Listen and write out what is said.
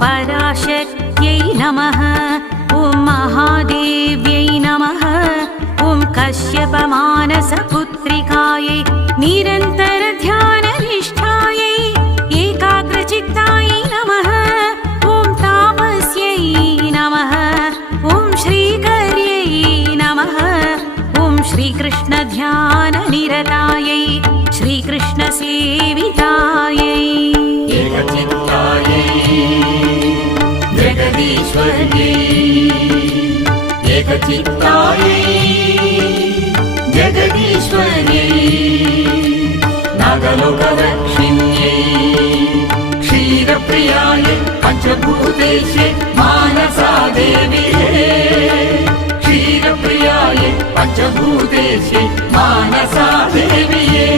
पराशक्त्यै नमः। ॐ महादेव्यै नमः। ॐ कश्यपमानसपुत्रिकायै निरन्तरध्याननिष्ठायै एकाग्रचित्तायै नमः। ॐ तापस्यै नमः। ॐ श्रीकर्यै नमः। ॐ श्रीकृष्णध्याननिरतायै श्रीकृष्णसेवितायै एकचित्तायै जगदीश्वर्यै एकचित्तायै जगदीश्वर्यै नागलोकदक्षिण्यै क्षीरप्रियायै पञ्चभूतेशे मानसा देव्यै क्षीरप्रियायै पञ्चभूतेशे मानसा देव्यै